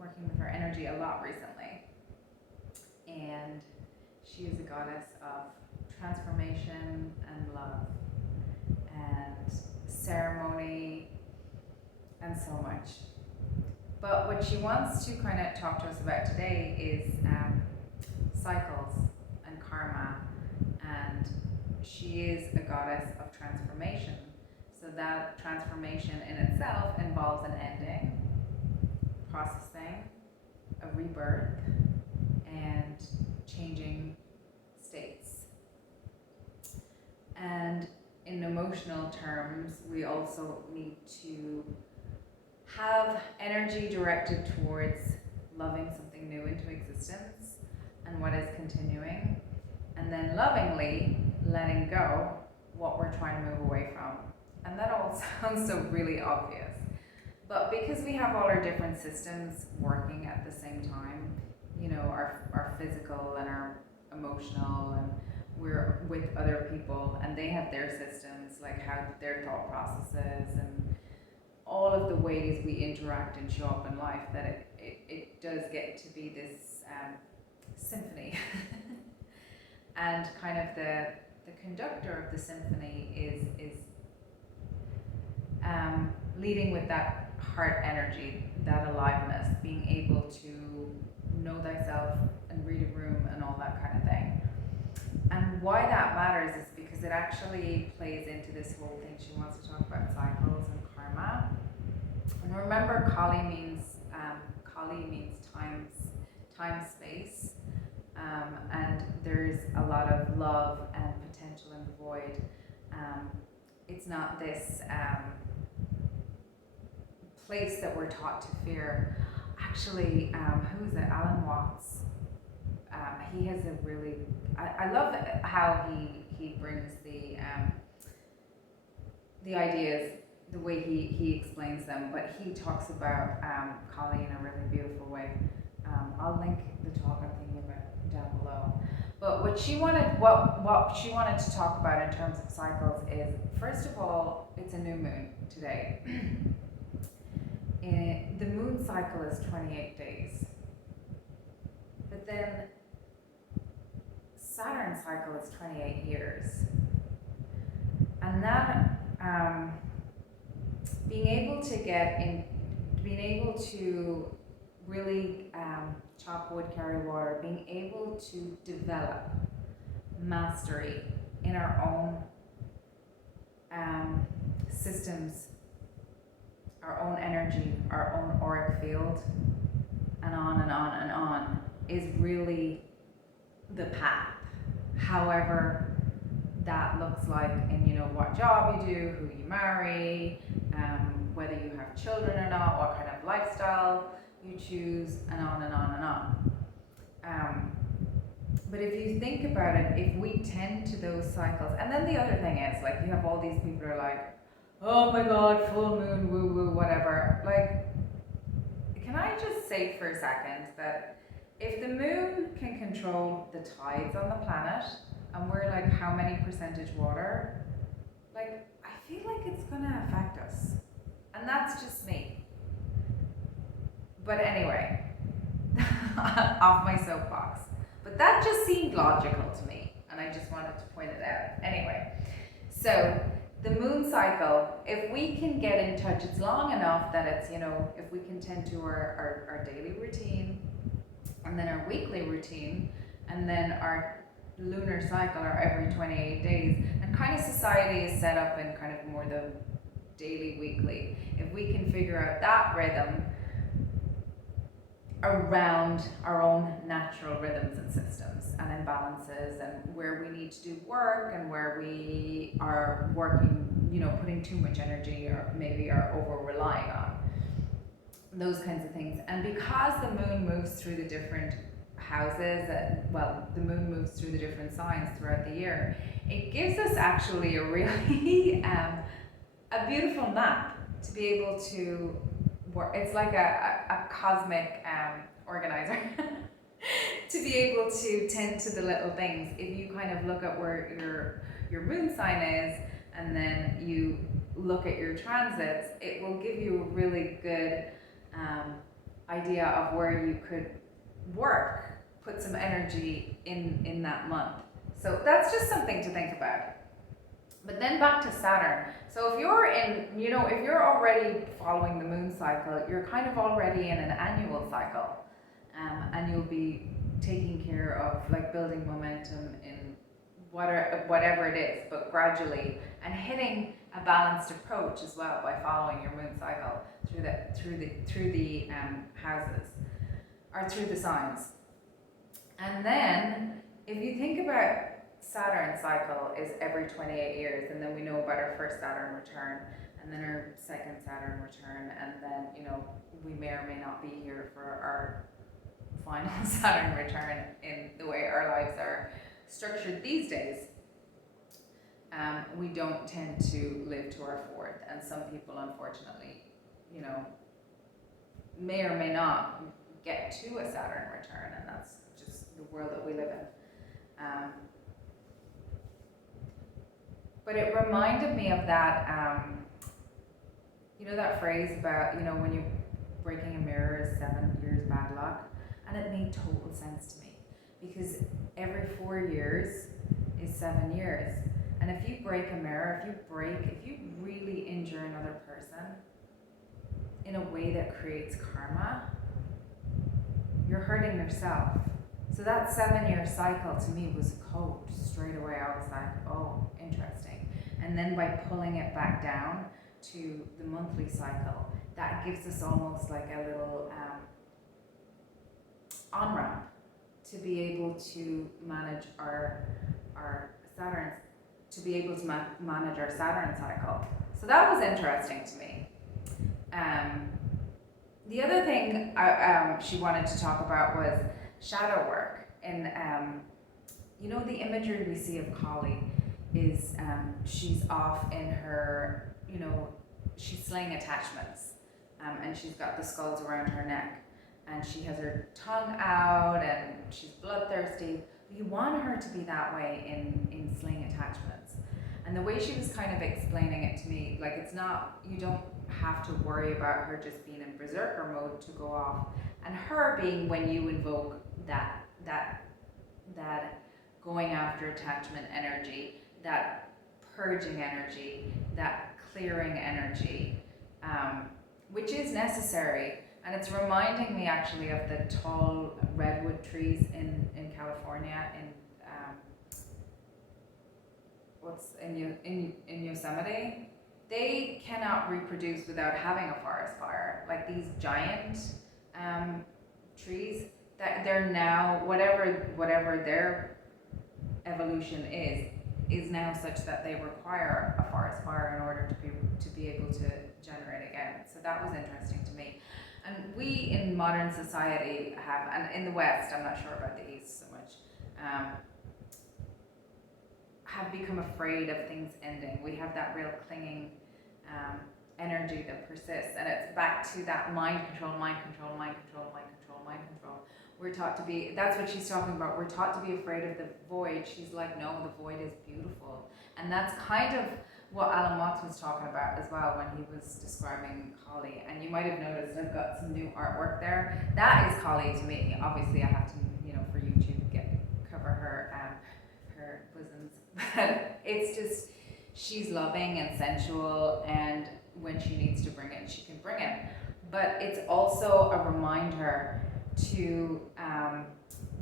working with her energy a lot recently. And she is a goddess of transformation and love and ceremony and so much. But what she wants to kind of talk to us about today is cycles and karma, and she is a goddess of transformation. So that transformation in itself involves an ending, processing, a rebirth, and changing states. And in emotional terms, we also need to have energy directed towards loving something new into existence and what is continuing, and then lovingly letting go what we're trying to move away from. And that all sounds so really obvious, but because we have all our different systems working at the same time, you know, our physical and our emotional, and we're with other people and they have their systems, like how their thought processes and all of the ways we interact and show up in life, that it does get to be this symphony. And kind of the conductor of the symphony is leading with that heart energy, that aliveness, being able to know thyself and read a room and all that kind of thing. And why that matters is because it actually plays into this whole thing. She wants to talk about cycles and karma. And remember, Kali means time, space, and there's a lot of love and potential in the void. It's not this place that we're taught to fear. Actually, who is it? Alan Watts. He has a really, I love how he brings the ideas, the way he explains them, but he talks about Kali in a really beautiful way. I'll link the talk I'm thinking about down below. But what she wanted to talk about in terms of cycles is, first of all, it's a new moon today. The moon cycle is 28 days. But then Saturn cycle is 28 years. And that being able to really chop wood, carry water, being able to develop mastery in our own systems, our own energy, our own auric field, and on and on and on, is really the path. However that looks like in, you know, what job you do, who you marry, whether you have children or not, what kind of lifestyle you choose, and on and on and on. But if you think about it, if we tend to those cycles, and then the other thing is, like, you have all these people who are like, oh my god, full moon, woo woo, whatever. Like, can I just say for a second that if the moon can control the tides on the planet, and we're like how many percentage water, like, I feel like it's gonna affect us. And that's just me. But anyway, off my soapbox. But that just seemed logical to me, and I just wanted to point it out. Anyway, so the moon cycle, if we can get in touch, it's long enough that it's, you know, if we can tend to our daily routine, and then our weekly routine, and then our lunar cycle are every 28 days, and kind of society is set up in kind of more the daily, weekly. If we can figure out that rhythm around our own natural rhythms and systems and imbalances, and where we need to do work, and where we are working, you know, putting too much energy, or maybe are over relying on those kinds of things. And because the moon moves through the different houses, the moon moves through the different signs throughout the year, it gives us actually a really a beautiful map to be able to work. It's like a cosmic organizer to be able to tend to the little things. If you kind of look at where your moon sign is, and then you look at your transits, it will give you a really good idea of where you could work, put some energy in that month. So that's just something to think about. But then back to Saturn. So if you're in, you know, if you're already following the moon cycle, you're kind of already in an annual cycle. And you'll be taking care of like building momentum in whatever it is, but gradually, and hitting a balanced approach as well by following your moon cycle through the houses, or through the signs. And then if you think about Saturn cycle is every 28 years, and then we know about our first Saturn return, and then our second Saturn return, and then, you know, we may or may not be here for our final Saturn return in the way our lives are structured these days. We don't tend to live to our fourth, and some people, unfortunately, you know, may or may not get to a Saturn return, and that's just the world that we live in. But it reminded me of that, you know, that phrase about, you know, when you're breaking a mirror is 7 years bad luck. And it made total sense to me, because every 4 years is 7 years. And if you break a mirror, if you really injure another person in a way that creates karma, you're hurting yourself. So that 7-year cycle to me was a code straight away. I was like, oh, interesting. And then by pulling it back down to the monthly cycle, that gives us almost like a little on-ramp to be able to manage our Saturn, to be able to manage our Saturn cycle. So that was interesting to me. The other thing she wanted to talk about was shadow work. And you know, the imagery we see of Kali is she's off in her, you know, she's slaying attachments, and she's got the skulls around her neck, and she has her tongue out, and she's bloodthirsty. You want her to be that way in slaying attachments. And the way she was kind of explaining it to me, like, it's not, you don't have to worry about her just being in berserker mode to go off, and her being when you invoke that going after attachment energy, that purging energy, that clearing energy, which is necessary. And it's reminding me actually of the tall redwood trees in California, in Yosemite. They cannot reproduce without having a forest fire. Like these giant trees, that they're now, whatever their evolution is now such that they require a forest fire in order to be able to generate again. So that was interesting to me. And we in modern society have, and in the West, I'm not sure about the East so much, have become afraid of things ending. We have that real clinging energy that persists, and it's back to that mind control. We're taught to be, that's what she's talking about, we're taught to be afraid of the void. She's like, no, the void is beautiful. And that's kind of what Alan Watts was talking about as well when he was describing Kali. And you might have noticed I've got some new artwork there. That is Kali to me. Obviously I have to, you know, for YouTube, cover her bosoms. But it's just, she's loving and sensual, and when she needs to bring it, she can bring it. But it's also a reminder to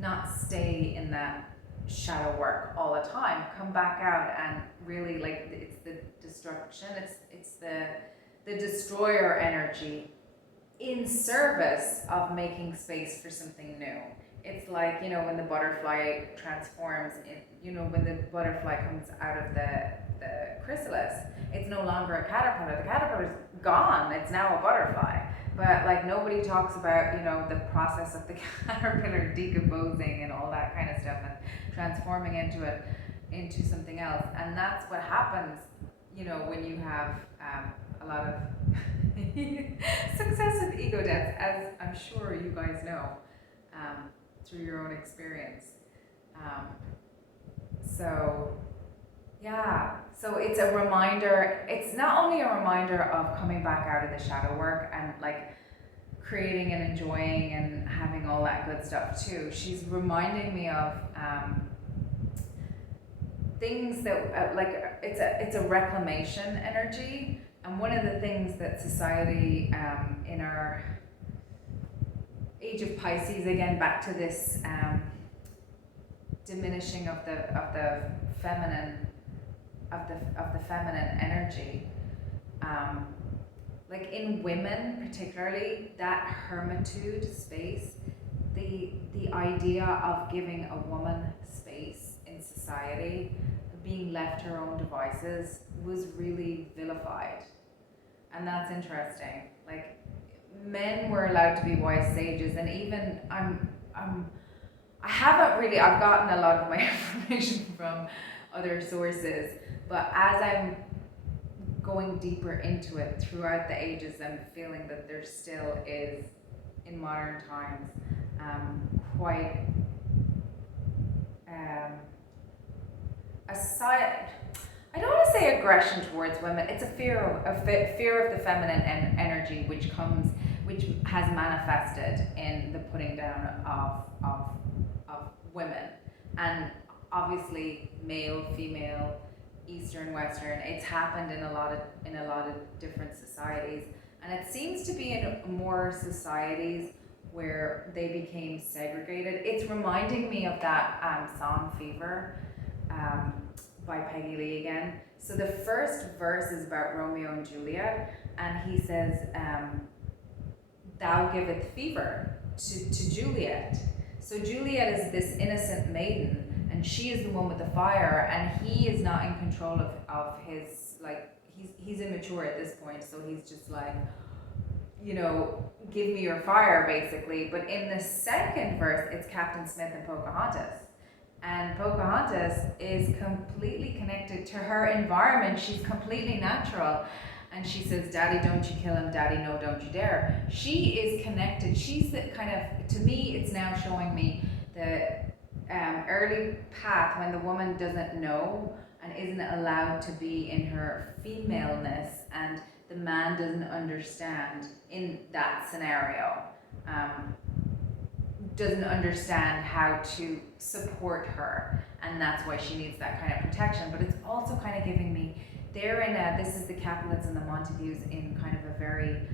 not stay in that shadow work all the time. Come back out and really, like, it's the destruction, it's the destroyer energy in service of making space for something new. It's like, you know, when the butterfly transforms, you know, when the butterfly comes out of the chrysalis, it's no longer a caterpillar. The caterpillar's gone, it's now a butterfly. But like, nobody talks about, you know, the process of the caterpillar decomposing and all that kind of stuff and transforming into something else. And that's what happens, you know, when you have a lot of successive ego deaths, as I'm sure you guys know through your own experience. So yeah, so it's a reminder. It's not only a reminder of coming back out of the shadow work and like creating and enjoying and having all that good stuff too. She's reminding me of things that like it's a reclamation energy, and one of the things that society in our age of Pisces, again back to this diminishing of the feminine of the feminine energy, like in women particularly, that hermitude space, the idea of giving a woman space in society, being left her own devices, was really vilified. And that's interesting. Like, men were allowed to be wise sages, and even I've gotten a lot of my information from other sources, but as I'm going deeper into it throughout the ages, I'm feeling that there still is, in modern times, quite I don't want to say aggression towards women. It's a fear of the feminine energy, which has manifested in the putting down of women, and obviously male, female, Eastern, Western. It's happened in a lot of different societies, and it seems to be in more societies where they became segregated. It's reminding me of that song Fever by Peggy Lee again. So the first verse is about Romeo and Juliet, and he says, "Thou giveth fever to Juliet." So Juliet is this innocent maiden, and she is the one with the fire, and he is not in control of his, like, he's immature at this point, so he's just like, you know, give me your fire, basically. But in the second verse, it's Captain Smith and Pocahontas. And Pocahontas is completely connected to her environment. She's completely natural. And she says, "Daddy, don't you kill him. Daddy, no, don't you dare." She is connected. She's the kind of, to me, it's now showing me the early path when the woman doesn't know and isn't allowed to be in her femaleness, and the man doesn't understand in that scenario. Doesn't understand how to support her, and that's why she needs that kind of protection. But it's also kind of giving me, they're in this is the Capulets and the Montagues in kind of a very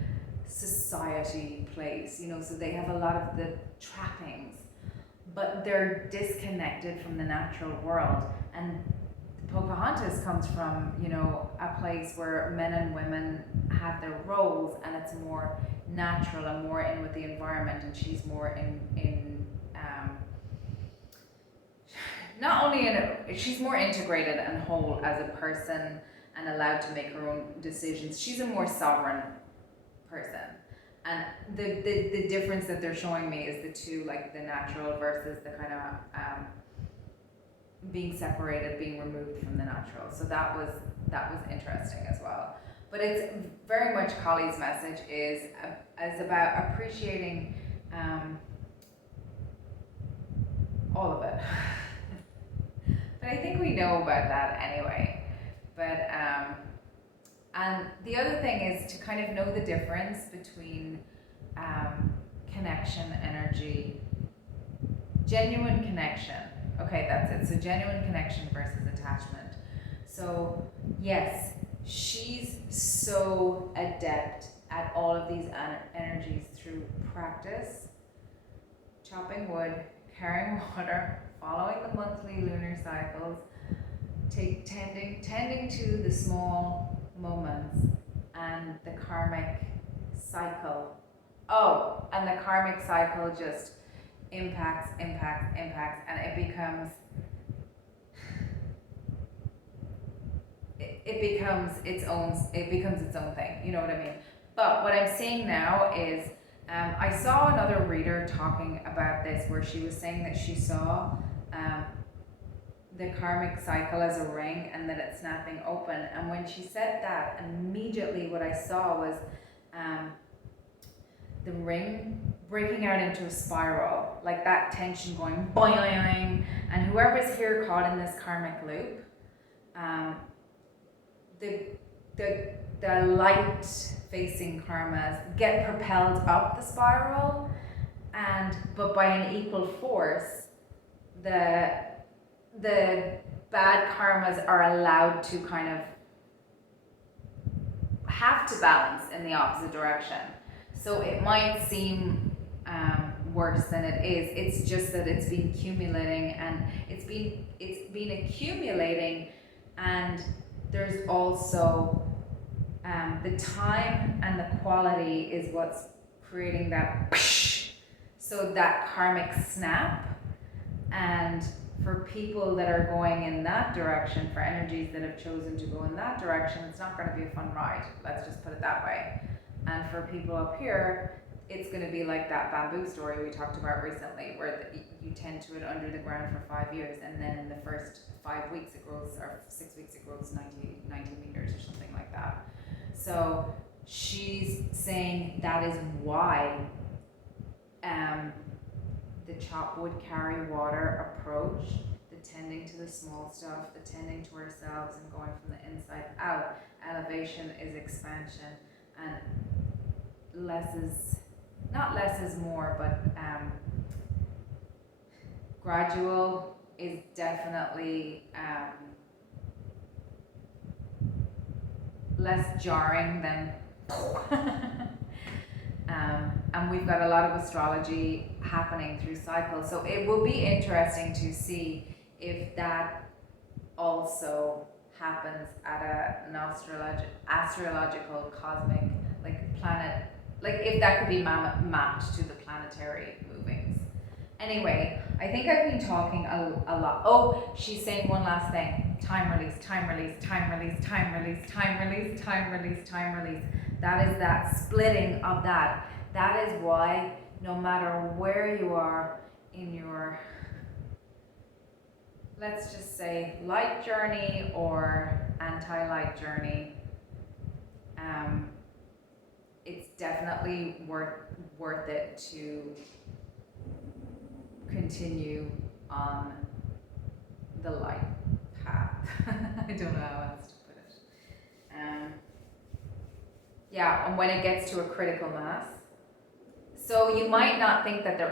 society place, you know, so they have a lot of the trappings, but they're disconnected from the natural world. And Pocahontas comes from, you know, a place where men and women have their roles, and it's more natural and more in with the environment, and she's more in not only she's more integrated and whole as a person and allowed to make her own decisions. She's a more sovereign person. And the difference that they're showing me is the two, like the natural versus the kind of being separated, being removed from the natural. So that was interesting as well. But it's very much Collie's message is about appreciating all of it. But I think we know about that anyway. But and the other thing is to kind of know the difference between connection, energy, genuine connection. Okay, that's it. So genuine connection versus attachment. So yes, she's so adept at all of these energies through practice, chopping wood, carrying water, following the monthly lunar cycles, tending to the small moments and the karmic cycle. Oh, and the karmic cycle just impacts, and it becomes its own thing. You know what I mean? But what I'm seeing now is I saw another reader talking about this, where she was saying that she saw the karmic cycle as a ring and that it's snapping open. And when she said that, immediately what I saw was the ring breaking out into a spiral, like that tension going boing, and whoever's here caught in this karmic loop, the the light facing karmas get propelled up the spiral, but by an equal force, the bad karmas are allowed to kind of have to balance in the opposite direction. So it might seem worse than it is. It's just that it's been accumulating, and it's been accumulating, and there's also the time and the quality is what's creating that so that karmic snap. And for people that are going in that direction, for energies that have chosen to go in that direction, it's not going to be a fun ride, let's just put it that way. And for people up here, it's going to be like that bamboo story we talked about recently, where you tend to it under the ground for 5 years, and then in the first 5 weeks it grows, or 6 weeks it grows 90 meters or something like that. So she's saying that is why the chop wood carry water approach, the tending to the small stuff, the tending to ourselves and going from the inside out. Elevation is expansion, and not less is more, but gradual is definitely less jarring than and we've got a lot of astrology happening through cycles, so it will be interesting to see if that also happens at an astrological cosmic, like planet, like if that could be mapped to the planetary movings. Anyway, I think I've been talking a lot. Oh, she's saying one last thing. Time release, time release, time release, time release, time release, time release, time release. That is that splitting of that. That is why no matter where you are in your, let's just say, light journey or anti-light journey, it's definitely worth it to continue on the light path. I don't know how else to put it. Yeah, and when it gets to a critical mass, so you might not think that there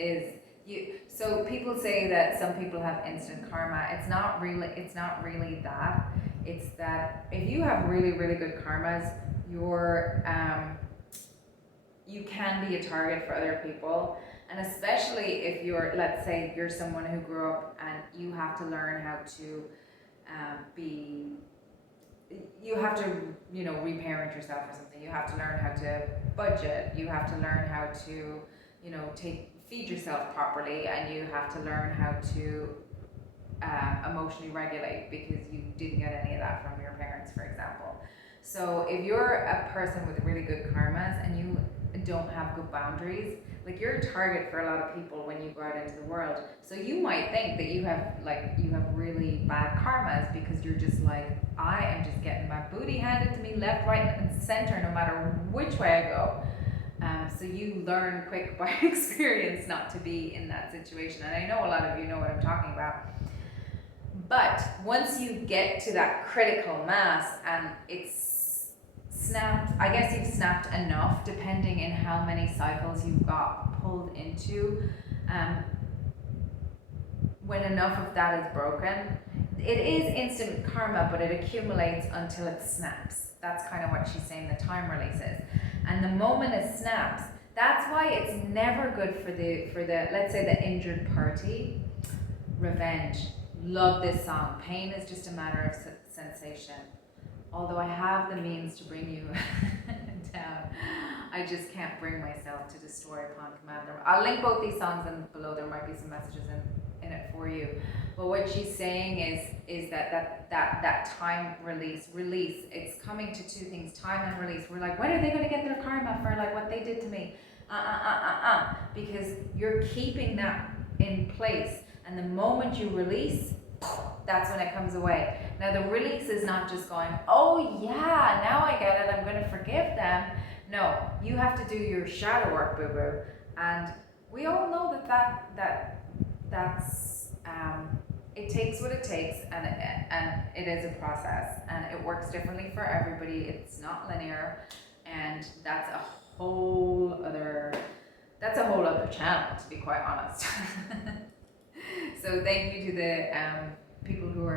is so people say that some people have instant karma. It's not really that. It's that if you have really, really good karmas, you can be a target for other people. And especially if you're, let's say you're someone who grew up and you have to learn how to you have to, reparent yourself or something. You have to learn how to budget. You have to learn how to, feed yourself properly, and you have to learn how to emotionally regulate, because you didn't get any of that from your parents, for example. So if you're a person with really good karmas and you don't have good boundaries, like, you're a target for a lot of people when you go out into the world. So you might think that you have really bad karmas because you're just like, I am just getting my booty handed to me left, right, and center, no matter which way I go. So you learn quick by experience not to be in that situation. And I know a lot of you know what I'm talking about. But once you get to that critical mass and it's snapped, I guess you've snapped enough, depending in how many cycles you got pulled into. When enough of that is broken, it is instant karma, but it accumulates until it snaps. That's kind of what she's saying the time releases. And the moment it snaps, that's why it's never good for the let's say the injured party. Revenge. Love this song. Pain is just a matter of sensation. Although I have the means to bring you down, I just can't bring myself to destroy upon command. I'll link both these songs in below. There might be some messages in it for you. But what she's saying is that time release, it's coming to two things, time and release. We're like, when are they going to get their karma for like what they did to me? Because you're keeping that in place, and the moment you release, that's when it comes away. Now the release is not just going, oh yeah, now I get it, I'm going to forgive them. No, you have to do your shadow work, boo-boo. And we all know that's it takes what it takes, and it is a process, and it works differently for everybody. It's not linear, and that's a whole other channel, to be quite honest. So thank you to the people who are